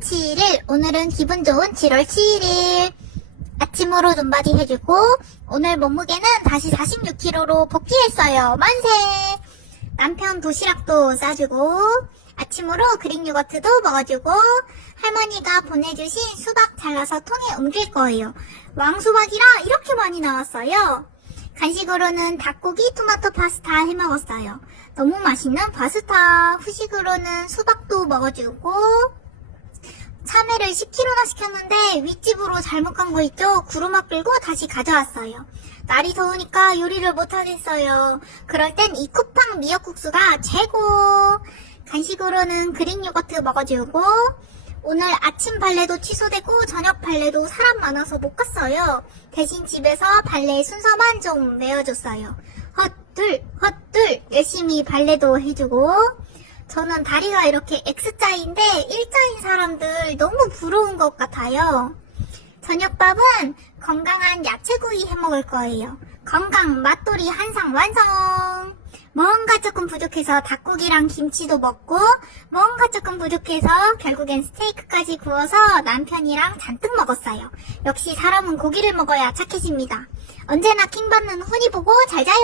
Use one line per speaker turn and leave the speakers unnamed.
7일. 오늘은 기분 좋은 7월 7일. 아침으로 눈바디 해주고, 오늘 몸무게는 다시 46kg로 복귀했어요. 만세! 남편 도시락도 싸주고, 아침으로 그릭 요거트도 먹어주고, 할머니가 보내주신 수박 잘라서 통에 옮길 거예요. 왕수박이라 이렇게 많이 나왔어요. 간식으로는 닭고기 토마토 파스타 해 먹었어요. 너무 맛있는 파스타. 후식으로는 수박도 먹어주고, 참외를 10kg나 시켰는데 윗집으로 잘못 간 거 있죠? 구루마 끌고 다시 가져왔어요. 날이 더우니까 요리를 못하겠어요. 그럴 땐 이 쿠팡 미역국수가 최고! 간식으로는 그릭 요거트 먹어주고, 오늘 아침 발레도 취소되고 저녁 발레도 사람 많아서 못 갔어요. 대신 집에서 발레 순서만 좀 외워줬어요. 헛둘, 헛둘, 열심히 발레도 해주고, 저는 다리가 이렇게 X자인데 일자인 사람들 너무 부러운 것 같아요. 저녁밥은 건강한 야채구이 해 먹을 거예요. 건강 맛돌이 한상 완성! 뭔가 조금 부족해서 닭고기랑 김치도 먹고, 뭔가 조금 부족해서 결국엔 스테이크까지 구워서 남편이랑 잔뜩 먹었어요. 역시 사람은 고기를 먹어야 착해집니다. 언제나 킹받는 훈이 보고 잘 자요!